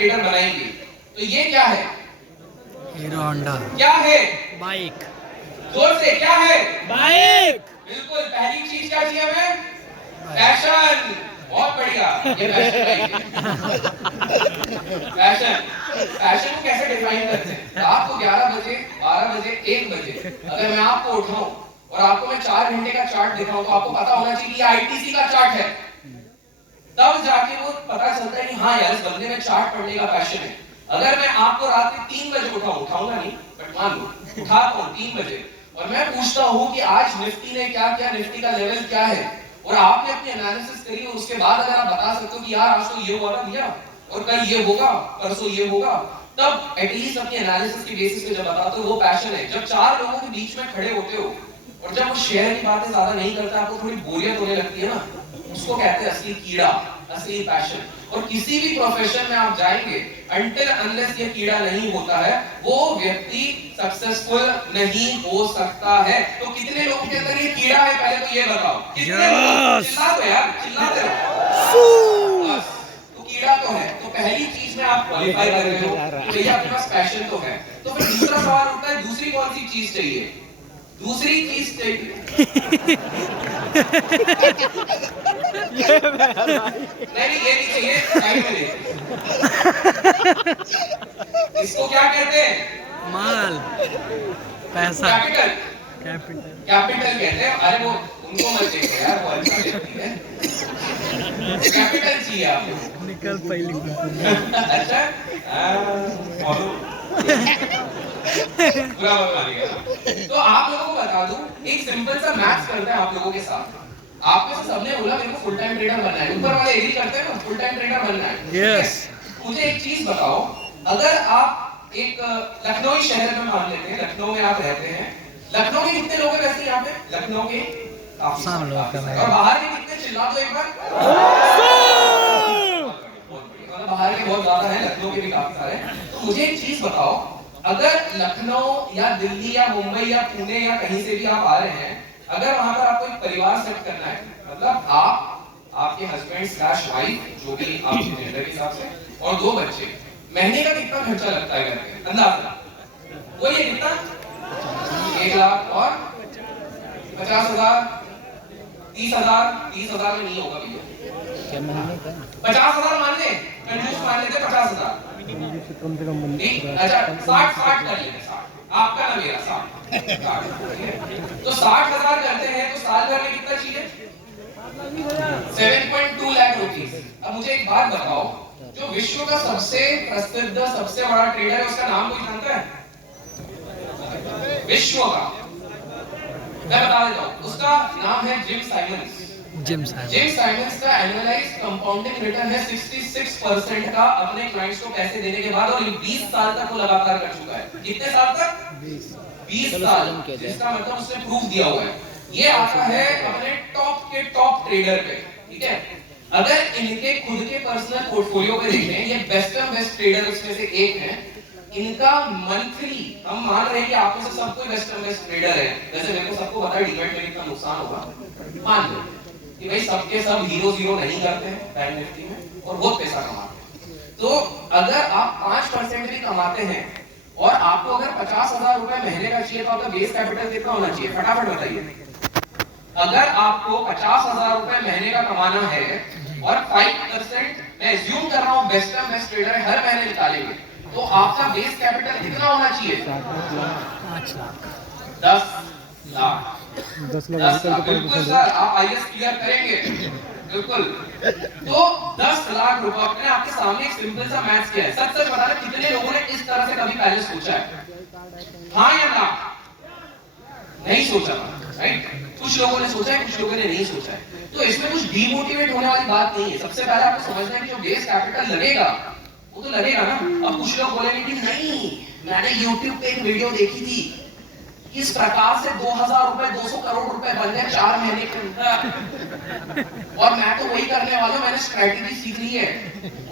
Trader बनाएंगे। तो ये क्या है? Hero Honda. क्या है? बाइक। जोर से, क्या है? बाइक। बिल्कुल, पहली चीज क्या चाहिए हमें? पैशन। बहुत बढ़िया, ये पैशन। पैशन को कैसे डिफाइन करते हैं? रात को 11 बजे, 12 बजे, 1 बजे अगर मैं आपको उठाऊं और आपको मैं 4 घंटे का चार्ट दिखाऊं तो आपको पता होना चाहिए कि आईटीसी का चार्ट है। तब जाके वो पता चलता है कि हाँ यार, इस बंदे में चार्ट पढ़ने का पैशन है। अगर मैं आपको रात के 3 बजे उठाऊंगा नहीं, बट मान लो उठाता हूँ 3 बजे और मैं पूछता हूँ कि आज निफ्टी ने क्या किया, निफ्टी का लेवल क्या है, और आपने अपनी एनालिसिस करी और उसके बाद अगर आप बता सकते हो कि यार आज तो ये हुआ था भैया और कल ये होगा, परसों ये होगा, तब एटलीस्ट अपनी एनालिसिस की बेसिस पे जब बताते हो वो पैशन है। जब 4 लोगों के बीच में खड़े होते हो और जब वो शेयर की बातें ज्यादा नहीं करता, आपको थोड़ी बोरियत होने लगती है ना, उसको कहते हैं असली कीड़ा, असली पैशन। और किसी भी प्रोफेशन में आप जाएंगे, अनटिल अनलेस ये कीड़ा नहीं होता है, वो व्यक्ति सक्सेसफुल नहीं हो सकता है। तो कितने लोगों के अंदर ये कीड़ा है, पहले तो ये बताओ। कितने लोग? चिल्ला दो यार, चिल्लाते रहो। बस, तो कीड़ा तो है। तो पहली चीज में आप क्वालिफाई कर रहे हो कि भैया आपके पास पैशन तो है। तो फिर दूसरा सवाल उठता है, दूसरी कौन सी चीज चाहिए? दूसरी चीज चाहिए नहीं, ये नहीं चाहिए, साइड में देखिए। इसको क्या कहते हैं? माल। पैसा। कैपिटल। कैपिटल। कैपिटल कहते हैं। अरे वो उनको मत देखो यार, वो अच्छा देखती है। कैपिटल चाहिए आपको। निकल पहली। अच्छा, फॉलो पूरा बता दिया। तो आप लोगों को बता दूं, एक सिंपल सा मैथ्स करते हैं आप लोगों के साथ। आप में से सबने बोला मेरे को फुल टाइम ट्रेडर बनना है, ऊपर वाले एग्री करते हैं ना, फुल टाइम ट्रेडर बनना है। यस। मुझे एक चीज बताओ, अगर आप एक लखनऊ शहर में मान लेते हैं, लखनऊ में आप रहते हैं, लखनऊ के कितने लोग हैं वैसे यहाँ पे? लखनऊ के सब लोग हैं। और बाहर के कितने? चिल्ला दो एक बार। बाहर के बहुत ज्यादा है, लखनऊ के भी काफी सारे। तो मुझे एक चीज बताओ, अगर लखनऊ या दिल्ली या मुंबई या पुणे या कहीं से भी आप आ रहे हैं, अगर वहां पर आपको एक परिवार सेट करना है, मतलब आप, आपके हस्बैंड स्लैश वाइफ, जो भी आपके जेंडर के हिसाब से, और 2 बच्चे, महीने का कितना खर्चा लगता है घर में अंदाजा? वो ये कितना? 1 लाख और 50,000, 30,000। 30,000 में नहीं होगा भैया। 50,000 मान ले, कंजूस मान लेते 50,000। कम से कम। अच्छा 60 कर लेते, 60 आपका ना मेरा, 60। तो 60,000 करते हैं तो साल भर में कितना चाहिए? 7.2 लाख रुपीस। अब मुझे एक बात बताओ, जो विश्व का सबसे प्रसिद्ध, सबसे बड़ा ट्रेडर है, उसका नाम कोई जानता है? विश्व का मैं बता देता हूँ, उसका नाम है जिम साइमंस। जिम साइमंस का एनुअलाइज्ड कंपाउंडिंग रिटर्न है 66% का अपने क्लाइंट्स को पैसे देने के बाद, और ये 20 साल तक वो लगातार कर चुका है। कितने साल तक? 20 साल, जिसका मतलब उसने प्रूफ दिया हुआ है। ये आता है अपने टॉप के टॉप ट्रेडर पे, ठीक है? अगर इनके खुद के पर्सनल पोर्टफोलियो पे देखें, ये बेस्ट एंड बेस्ट ट्रेडर उसमें से एक है। इनका मंथली, हम मान रहे हैं कि आप में से सब कोई बेस्ट एंड बेस्ट ट्रेडर है, वैसे मेरे को सबको पता है डीमैट में कितना नुकसान होगा, मान लो कि भाई सबके सब हीरो नहीं करते हैं बैंक निफ्टी में और बहुत पैसा कमाते हैं। तो अगर आप 5% भी कमाते हैं और आपको अगर 50,000 रुपए महीने का चाहिए, तो आपका बेस कैपिटल कितना होना चाहिए? फटाफट बताइए। अगर आपको 50,000 रुपए महीने का कमाना है और 5% मैं एज्यूम कर रहा हूं बेस्ट एंड बेस्ट ट्रेडर हर महीने निकालेंगे, तो आपका बेस कैपिटल कितना होना चाहिए? 5 लाख। 10 लाख। 10 लाख। बिल्कुल सर, आप आईएएस क्लियर करेंगे, बिल्कुल। तो 10 लाख रुपए अपने आपके सामने एक सिंपल सा मैथ्स किया है। सच सच बताना, कितने लोगों ने इस तरह से कभी पहले सोचा है? हाँ या ना? नहीं सोचा, राइट? कुछ लोगों ने सोचा है, कुछ लोगों ने नहीं सोचा है। तो इसमें कुछ डीमोटिवेट होने वाली बात नहीं है। सबसे पहले आपको समझना है कि जो बेस कैपिटल लगेगा वो तो लगेगा ना। अब कुछ लोग बोलेंगे कि नहीं, मैंने YouTube पे एक वीडियो देखी थी, इस प्रकार से 2,000 रुपए, 200 करोड़ रुपए बन गए 4 महीने के अंदर, और मैं तो वही करने वाला हूं, मैंने स्ट्रैटेजी सीख ली है,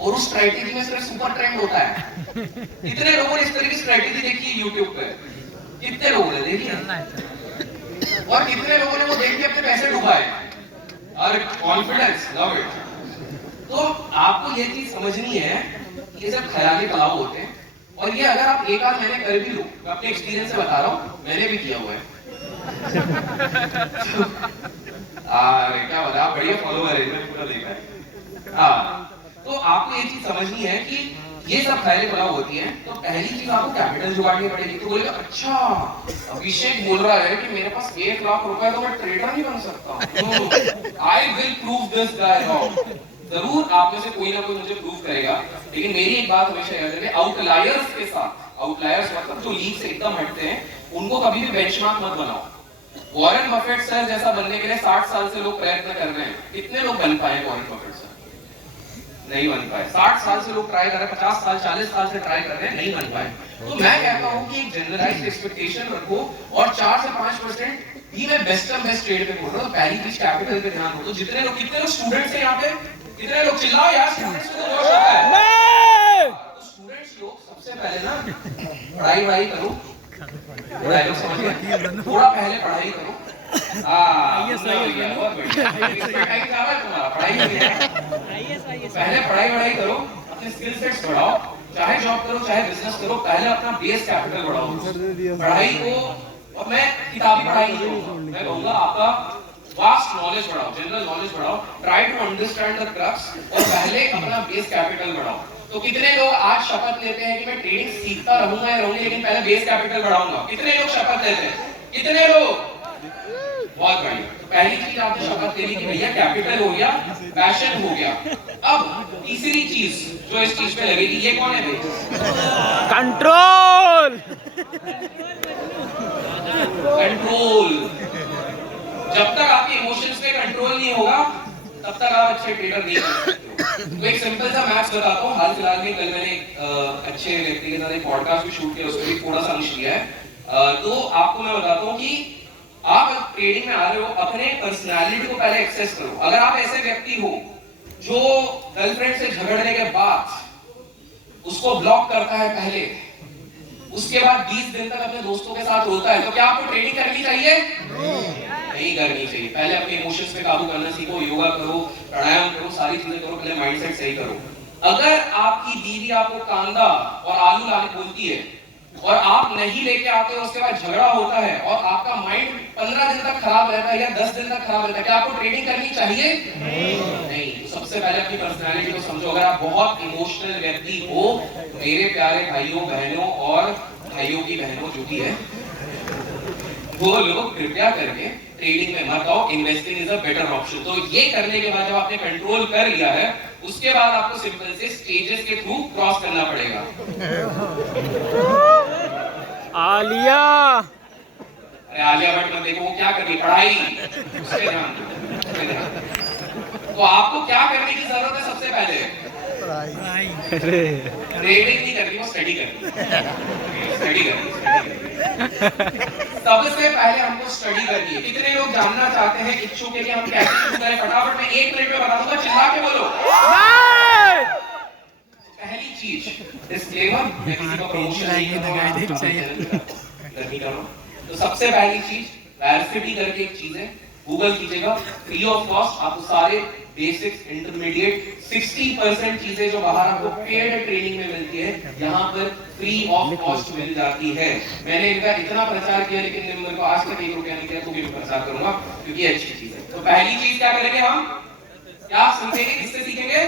और उस स्ट्रैटेजी में सिर्फ सुपर ट्रेंड होता है। कितने लोगों ने इस तरह की स्ट्रैटेजी देखी है YouTube पे? कितने लोगों ने देखी है? और कितने लोगों ने वो देख के अपने पैसे डुबाए? और कॉन्फिडेंस, लव इट। तो आपको ये चीज समझनी है ये सब ख्याली तलाव होते हैं, और ये अगर आप एक आध महीने कर भी लो, मैं अपने एक्सपीरियंस से बता रहा हूँ, मैंने भी किया हुआ है। अरे क्या बता, आप बढ़िया फॉलोअर है, मैंने पूरा देखा है। हाँ, तो आपको ये चीज समझनी है कि ये सब ख्याली तलाव होती है। तो पहली चीज आपको कैपिटल जुगाड़नी पड़ेगी। तो बोलेगा अच्छा अभिषेक बोल रहा है कि मेरे पास 1 लाख रुपए तो मैं ट्रेडर नहीं बन सकता। I will prove this guy wrong. जरूर आप में से कोई ना कोई मुझे प्रूव करेगा, लेकिन मेरी एक बात हमेशा याद रखिए, आउटलायर्स के साथ, आउटलायर्स मतलब जो लीग से एकदम हटते हैं, उनको कभी भी बेंचमार्क मत बनाओ। वॉरेन बफेट सर जैसा बनने के लिए 60 साल से लोग प्रयत्न कर रहे हैं, कितने लोग बन पाए वॉरेन बफेट सर? नहीं बन पाए। 60 साल से लोग ट्राई कर रहे हैं, 50 साल 40 साल से ट्राई कर रहे हैं, नहीं बन पाए। तो मैं कहता हूं कि एक जनरलाइज्ड एक्सपेक्टेशन रखो, और 4 से 5% ही मैं बेस्ट ट्रेड पे बोल रहा हूं। पहली चीज कैपिटल पे ध्यान दो। कितने लोग स्टूडेंट्स हैं यहाँ पे? कितने लोग चिल्लाओ यार, स्टूडेंट्स को जोश आता है। तो स्टूडेंट्स लोग सबसे पहले ना पढ़ाई करो, डायलॉग समझ गए, थोड़ा पहले पढ़ाई करो। बहुत बढ़िया, तुम्हारा पढ़ाई पहले पढ़ाई करो, अपने स्किल सेट्स बढ़ाओ, चाहे जॉब करो चाहे बिजनेस करो, पहले अपना बेस कैपिटल बढ़ाओ। पढ़ाई को, और मैं किताबी पढ़ाई नहीं कहूंगा, मैं कहूंगा आपका वास्ट नॉलेज बढ़ाओ, जनरल नॉलेज बढ़ाओ, try to understand the crux, और पहले अपना बेस कैपिटल बढ़ाओ। तो कितने लोग आज शपथ लेते हैं कि मैं ट्रेडिंग सीखता रहूंगा या रहूंगी, लेकिन पहले बेस कैपिटल बढ़ाऊंगा? कितने लोग शपथ लेते हैं? कितने लोग? बहुत बढ़िया। तो पहली चीज आपने शपथ ले ली कि भैया कैपिटल हो गया, पैशन हो गया। अब तीसरी चीज जो इस चीज पे लगेगी, ये कौन है भाई? कंट्रोल। कंट्रोल। जब तक आपके इमोशंस पे कंट्रोल नहीं होगा, तब तक आप अच्छे ट्रेडर नहीं बन सकते। तो एक सिंपल सा मैथ्स बताता हूँ। हाल फिलहाल में कल मैंने अच्छे व्यक्ति के साथ एक पॉडकास्ट भी शूट किया, उसमें भी थोड़ा सा अंश लिया है। तो आपको मैं बताता हूँ कि आप ट्रेडिंग में आ रहे हो, अपने पर्सनालिटी को पहले एक्सेस करो। अगर आप ऐसे व्यक्ति हो जो गर्लफ्रेंड से झगड़ने के बाद उसको ब्लॉक करता है पहले, उसके बाद 20 दिन तक अपने दोस्तों के साथ होता है, तो क्या आपको ट्रेडिंग करनी चाहिए? नहीं करनी चाहिए। पहले अपने इमोशंस पे काबू करना सीखो, योगा करो, प्राणायाम करो, सारी चीजें करो, पहले माइंडसेट सही करो। अगर आपकी बीवी आपको कांदा और आलू लाने बोलती है और आप नहीं लेके आते हो, उसके बाद झगड़ा होता है और आपका माइंड 15 दिन तक खराब रहता है या 10 दिन तक खराब रहता है, क्या आपको ट्रेडिंग करनी चाहिए? नहीं। तो सबसे पहले अपनी पर्सनालिटी को समझो। अगर आप बहुत इमोशनल व्यक्ति हो, मेरे प्यारे भाइयों बहनों और भाइयों की बहनों जो भी है, वो लोग कृपया करके ट्रेडिंग में मत आओ। Investing is a better option. तो ये करने के बाद जब आपने कंट्रोल कर लिया है, उसके बाद आपको सिंपल से स्टेजेस के थ्रू क्रॉस करना पड़ेगा। आलिया। अरे आलिया भट्ट मत देखो, वो क्या कर रही है? पढ़ाई, उसके ध्यान दो। तो आपको क्या करने की जरूरत है? सबसे पहले ट्रेडिंग नहीं करनी, वो स्टडी करनी। सबसे पहले हमको स्टडी करनी है। कितने लोग जानना चाहते हैं, इच्छुक है कि हम कैसे शुरू करें? फटाफट मैं 1 मिनट में बता दूंगा, चिल्ला के बोलो। पहली चीज, डिस्क्लेमर, मैं किसी का प्रमोशन नहीं कर रहा हूं। तो सबसे पहली चीज वैरासिटी करके एक चीज है, गूगल कीजिएगा, फ्री ऑफ कॉस्ट। आपको सारे बेसिक्स, इंटरमीडिएट 60% चीजें जो बाहर आपको पेड ट्रेनिंग में मिलती है, यहाँ पर फ्री ऑफ कॉस्ट मिल जाती है। मैंने इनका इतना प्रचार किया, लेकिन मेरे को आज तक 1 रुपया नहीं किया, तो भी मैं प्रचार करूंगा क्योंकि ये अच्छी चीज है। तो पहली चीज क्या करेंगे हम? क्या सीखेंगे? किससे सीखेंगे?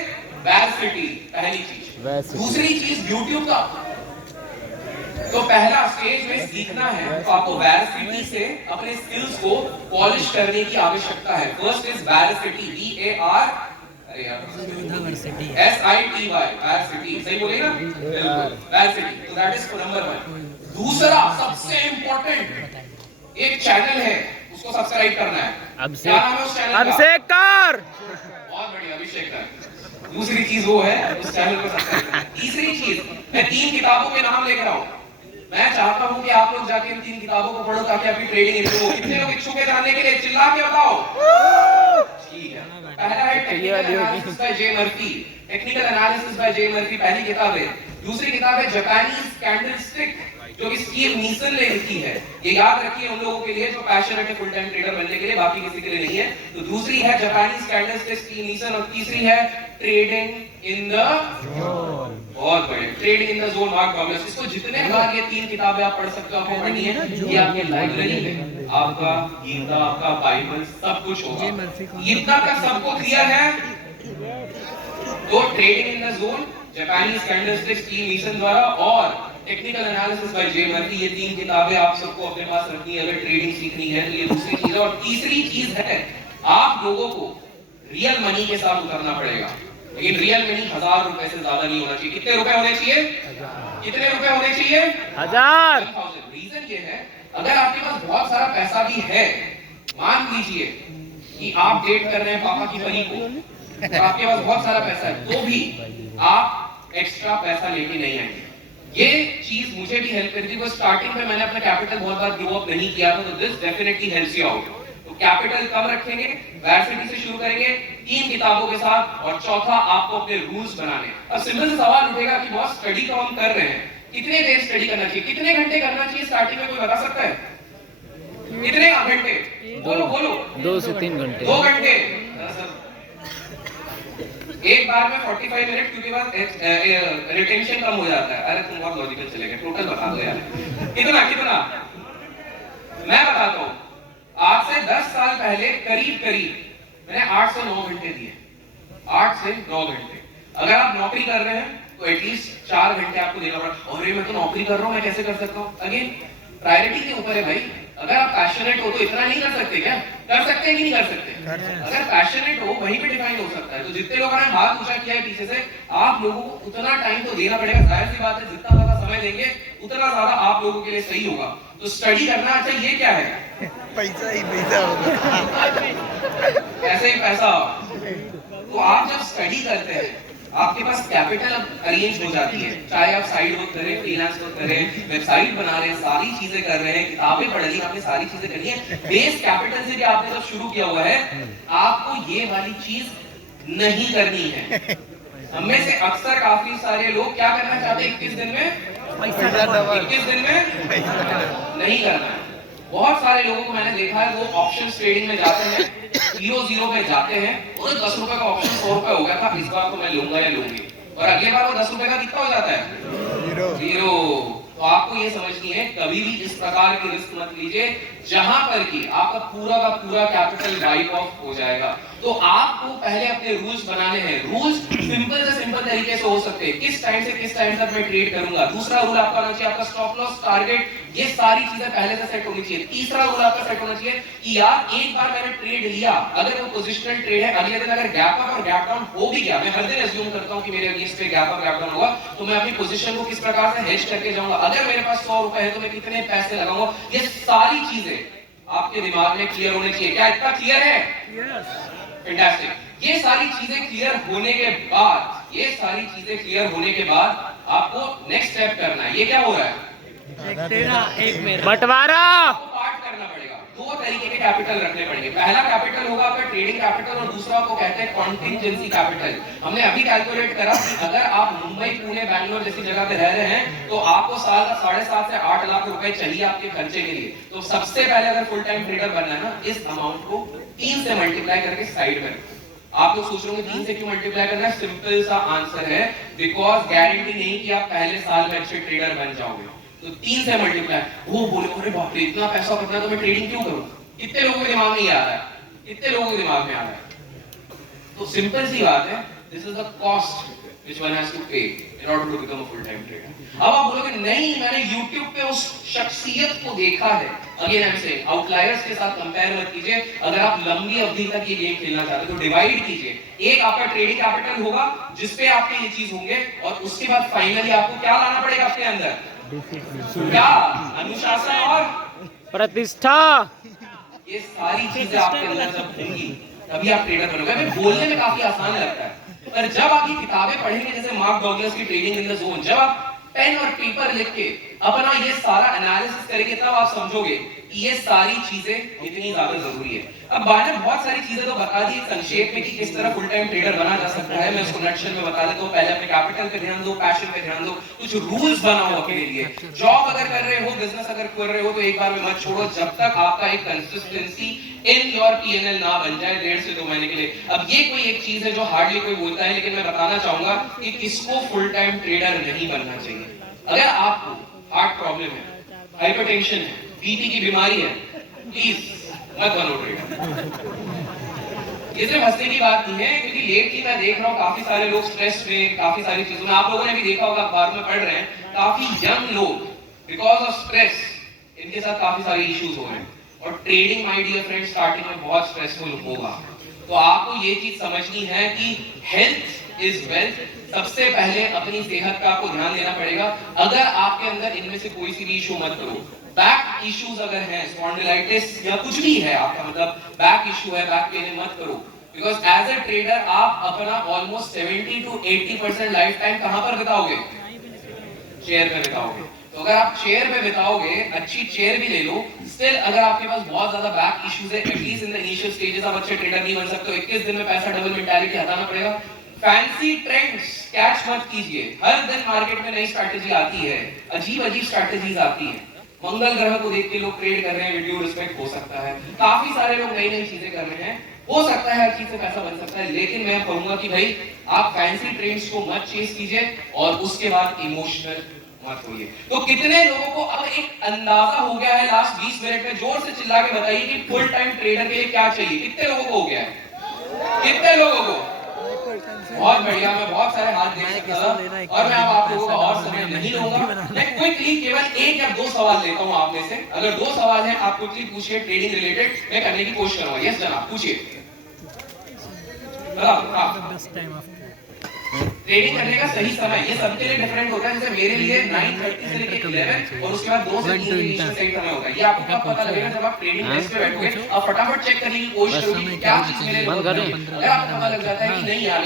वैरासिटी, पहली चीज। दूसरी चीज यूट्यूब का। तो पहला स्टेज में सीखना है, तो आपको वैरासिटी से अपने स्किल्स को पॉलिश करने की आवश्यकता है। फर्स्ट इज वैरासिटी, VAR, अरे यार SITY, वैरासिटी, सही बोले ना? बिल्कुल, वैरासिटी। तो दैट इज नंबर 1। दूसरा सबसे इंपॉर्टेंट, एक चैनल है, उसको सब्सक्राइब करना है। क्या नाम है उस चैनल का? अभिषेक कर। बहुत बढ़िया, अभिषेक कर। दूसरी चीज वो है, उस चैनल को सब्सक्राइब करना। तीसरी चीज, मैं 3 किताबों के नाम लेकर आऊं। मैं चाहता हूं कि आप लोग जाके इन 3 किताबों को पढ़ो ताकि आपकी ट्रेडिंग इंप्रूव हो। कितने लोग इच्छुक हैं जानने के लिए? चिल्ला के बताओ। ठीक है। पहला है technical analysis by J Murphy. Technical analysis by J Murphy पहली किताब है। दूसरी किताब है जापानीज कैंडलस्टिक, जो कि स्टीव नीसन ने लिखी है। ये याद रखिए उन लोगों के लिए जो पैशनेट है फुल टाइम ट्रेडर बनने के लिए, बाकी किसी के लिए नहीं है। तो दूसरी है जापानीज कैंडलस्टिक स्टीव नीसन, और तीसरी है ट्रेडिंग इन द जोन। बहुत बढ़िया, trading in the zone mark Douglas. इसको जितने बार ये 3 किताबें आप पढ़ सकते हो, आपको पढ़नी है। ये आपकी लाइब्रेरी में आपका गीता, आपका बाइबल सब कुछ होगा। इतना तक सबको क्लियर है? तो trading in the zone, Japanese candlestick Steve Neeson द्वारा, और technical analysis by J Murphy, ये 3 किताबें आप सबको अपने पास रखनी है अगर ट्रेडिंग सीखनी है। तो ये दूसरी चीज है। और तीसरी चीज है, आप लोगों को रियल मनी के साथ उतरना पड़ेगा। लेकिन रियल मनी 1000 रुपए से ज्यादा नहीं होना चाहिए। कितने रुपए होने चाहिए? कितने रुपए होने चाहिए? 1000। रीजन ये है, अगर आपके पास बहुत सारा पैसा भी है, मान लीजिए कि आप डेट कर रहे हैं पापा की परी को, और आपके पास बहुत सारा पैसा है, तो भी आप एक्स्ट्रा पैसा लेके नहीं आएंगे। ये चीज मुझे भी हेल्प करती है। स्टार्टिंग में मैंने अपना कैपिटल बहुत बार ग्रो अप नहीं किया था, तो this definitely helps you out. तो कैपिटल कम रखेंगे, वैरासिटी से शुरू करेंगे 3 किताबों के साथ, और चौथा आपको अपने रूल्स बनाने। अब सिंपल सा सवाल उठेगा कि बहुत स्टडी तो हम कर रहे हैं, कितने देर स्टडी करना चाहिए, कितने घंटे करना चाहिए स्टार्टिंग में, कोई बता सकता है? कितने घंटे? बोलो बोलो। 2 से 3 घंटे। 2 घंटे। एक बार में 45 मिनट, क्योंकि बाद रिटेंशन कम हो जाता है। अरे तुम बहुत लॉजिकल चले गए, टोटल बता दो यार। कितना कितना? मैं बताता हूँ। आज से 10 साल पहले करीब मैंने 8 से 9 घंटे दिए। 8 से 9 घंटे। अगर आप नौकरी कर रहे हैं तो एटलीस्ट 4 घंटे आपको देना पड़ा। अरे मैं तो नौकरी कर रहा हूँ, मैं कैसे कर सकता हूँ? अगेन प्रायोरिटी के ऊपर है भाई। अगर आप पैशनेट हो तो इतना नहीं कर सकते क्या? कर सकते हैं कि नहीं कर सकते? अगर पैशनेट हो वहीं पे डिफाइन हो सकता है। तो जितने लोगों ने हाथ ऊंचा किया है पीछे से, आप लोगों को उतना टाइम तो देना पड़ेगा। जाहिर सी बात है, जितना ज्यादा समय देंगे उतना ज्यादा आप लोगों के लिए सही होगा। तो स्टडी करना। अच्छा ये क्या है? पैसा ही पैसा होगा। ऐसे ही पैसा। तो आप जब स्टडी करते हैं, आपके पास कैपिटल अब अरेंज हो जाती है। चाहे आप साइड वर्क करें, फ्रीलांस वर्क करें, वेबसाइट बना रहे हैं, सारी चीजें कर रहे हैं, किताबें पढ़ ली आपने, सारी चीजें करनी है। बेस कैपिटल से भी आपने जब शुरू किया हुआ है, आपको ये वाली चीज नहीं करनी है। हमें से अक्सर काफी सारे लोग क्या करना चाहते हैं? 21 दिन में 21 दिन में नहीं करना है। बहुत सारे लोगों को मैंने देखा है, वो ऑप्शन ट्रेडिंग में जाते हैं, 0-0 पे जाते हैं, और 10 रुपए का ऑप्शन 100 रुपए हो गया था, इस बार तो मैं लूंगा या लूंगी, और अगली बार वो 10 रुपए का कितना हो जाता है? 0। तो आपको ये समझनी है, कभी भी इस प्रकार की रिस्क मत लीजिए जहां पर कि आपका पूरा का पूरा कैपिटल वाइप ऑफ हो जाएगा। तो आपको पहले अपने रूल्स बनाने हैं। रूल्स सिंपल से सिंपल तरीके से हो सकते हैं। किस टाइम से किस टाइम तक मैं ट्रेड करूंगा। दूसरा रूल आपका होना चाहिए, आपका स्टॉप लॉस, टारगेट, ये सारी चीजें पहले से सेट होनी चाहिए। तीसरा रूल आपका सेट होना चाहिए कि यार एक बार मैंने ट्रेड लिया, अगर वो पोजिशनल ट्रेड है, अगले दिन अगर गैप अप और गैप डाउन हो भी गया, मैं हर दिन अज्यूम करता हूं कि मेरे अगेंस्ट पे गैप अप गैप डाउन हुआ, तो मैं अपनी पोजीशन को किस प्रकार से हेज करके जाऊंगा। अगर मेरे पास 100 रुपए है तो मैं कितने पैसे लगाऊंगा। ये सारी चीजें आपके दिमाग में क्लियर होने चाहिए। क्या इतना क्लियर है? फैंटास्टिक। ये सारी चीजें क्लियर होने के बाद, ये सारी चीजें क्लियर होने के बाद आपको नेक्स्ट स्टेप करना है। ये क्या हो रहा है? बंटवारा। आपको पार्ट करना पड़ेगा। 2 तरीके के कैपिटल रखने पड़ेंगे। पहला कैपिटल होगा आपका ट्रेडिंग कैपिटल, और दूसरा को कहते हैं कॉन्टिंजेंसी कैपिटल। हमने अभी कैलकुलेट करा कि अगर आप मुंबई, पुणे, बैंगलोर जैसी जगह पे रह रहे हैं, तो आपको साल का 7.5 से 8 लाख रुपए चाहिए आपके खर्चे के लिए। तो सबसे पहले अगर फुल टाइम ट्रेडर बनना है ना, इस अमाउंट को 3 से मल्टीप्लाई करके साइड में रखो। आप लोग सोच रहे होंगे 3 से क्यों मल्टीप्लाई करना है? सिंपल सा आंसर है, बिकॉज गारंटी नहीं कि आप पहले साल में अच्छे ट्रेडर बन जाओगे। तो 3 से मल्टीप्लाई। वो बोले अरे बाप रे, इतना पैसा करना है तो मैं ट्रेडिंग क्यों करूं? कितने लोगों के दिमाग में ये आ रहा है? कितने लोगों के दिमाग में आ रहा है? तो सिंपल सी बात है, this is the cost which one has to pay in order to become a full time trader. अब आप बोलोगे नहीं, मैंने YouTube पे उस शख्सियत को देखा है। Again I am saying, outliers के साथ कंपेयर मत कीजिए। अगर आप लंबी अवधि तक ये गेम खेलना चाहते हो तो डिवाइड कीजिए। एक आपका ट्रेडिंग कैपिटल होगा जिसपे आपके ये चीज होंगे, और उसके बाद फाइनली आपको क्या लाना पड़ेगा अपने अंदर? क्या? अनुशासन और प्रतिष्ठा। ये सारी चीजें आपके अंदर जब होंगी तभी आप ट्रेडर बनोगे। हमें बोलने में काफी आसान लगता है, पर जब आप ये किताबें पढ़ेंगे, जैसे मार्क डॉगलस की ट्रेडिंग इन द जोन, जब आप पेन और पेपर लिख के अपना ये सारा एनालिसिस करेंगे तब आप समझोगे कि ये सारी चीजें इतनी ज्यादा जरूरी है। अब मैंने बहुत सारी चीजें तो बता दी संक्षेप में कि किस तरह फुल टाइम ट्रेडर बना जा सकता है। मैं उसको नटशेल में बता देता हूँ। पहले अपने कैपिटल पे ध्यान दो, पैशन पे ध्यान दो, कुछ रूल्स बनाओ अपने लिए। जॉब अगर कर रहे हो, बिजनेस अगर कर रहे हो तो एक बार में मत छोड़ो जब तक आपका एक कंसिस्टेंसी इन योर पीएनएल ना बन जाए 1.5 से 2 महीने के लिए। अब ये कोई एक चीज है जो हार्डली कोई बोलता है, लेकिन मैं बताना चाहूंगा कि किसको फुल टाइम ट्रेडर नहीं बनना चाहिए। अगर आपको हार्ट प्रॉब्लम है, हाइपरटेंशन है, बीपी की बीमारी है, प्लीज मत बनो ट्रेडर। ये सिर्फ हंसने की बात नहीं है, क्योंकि लेटली मैं देख रहा हूँ काफी सारे लोग स्ट्रेस में, काफी सारी चीजों में, आप लोगों ने भी देखा होगा अखबार में पढ़ रहे हैं, काफी यंग लोग बिकॉज ऑफ स्ट्रेस इनके साथ काफी सारे इश्यूज हो रहे हैं। और trading my dear friend starting में बहुत स्ट्रेसफुल होगा। तो आपको ये चीज समझनी है कि हेल्थ इज वेल्थ। सबसे पहले अपनी सेहत का आपको ध्यान देना पड़ेगा। अगर आपके अंदर इनमें से कोई सी भी इशू मत करो, बैक इश्यूज अगर हैं, स्पॉन्डिलाइटिस या कुछ भी है आपका मतलब बैक इशू है, बैक पेन है, मत करो। बिकॉज एज ए ट्रेडर आप अपना ऑलमोस्ट 70 to 80% लाइफ टाइम कहां पर बिताओगे? चेयर पे बिताओगे। तो अगर आप चेयर पे बिताओगे, अच्छी चेयर भी ले लो, स्टिल अगर आपके पास बहुत ज्यादा बैक इश्यूज है, at least in the initial stages आप अच्छे ट्रेडर नहीं बन सकते हो। 21 दिन में पैसा डबल मेंटालिटी हटाना पड़ेगा। फैंसी ट्रेंड्स कैच मत कीजिए। हर दिन मार्केट में नई स्ट्रैटेजी आती है, अजीब अजीब स्ट्रैटेजीज आती हैं। मंगल ग्रह को देख के लोग ट्रेड कर रहे हैं, वीडियो रिस्पेक्ट हो सकता है, काफी सारे लोग नई नई चीजें कर रहे हैं, हो सकता है हर चीज से पैसा बन सकता है, लेकिन मैं कहूंगा कि भाई आप फैंसी ट्रेंड्स को मत चेस कीजिए और उसके बाद इमोशनल मत होइए। तो कितने लोगों को अब एक अंदाजा हो गया है लास्ट 20 मिनट में? जोर से चिल्ला के बताइए कि फुल टाइम ट्रेडर के लिए क्या चाहिए। कितने लोगों को हो गया है? कितने लोगों को? बहुत बढ़िया। मैं बहुत सारे हाथ देख सकता था और मैं अब आप लोगों का और समय नहीं लूंगा। मैं क्विकली केवल 1 या 2 सवाल लेता हूं आप में से। अगर 2 सवाल हैं आप क्विकली पूछिए, ट्रेडिंग रिलेटेड मैं करने की कोशिश करूंगा। यस जनाब, पूछिए। ट्रेडिंग करने का सही समय ये सबके लिए डिफरेंट होता है। जैसे मेरे लिए 9:30 से लेकर 11 और उसके बाद 2 से 3 के बीच में सही समय होता है। ये आपको कब पता लगेगा? जब आप ट्रेडिंग डेस्क पे बैठोगे, आप फटाफट चेक करने की कोशिश करोगे क्या चीज मेरे लिए बहुत बड़ी है। अगर आपको पता लग जाता है कि नहीं यार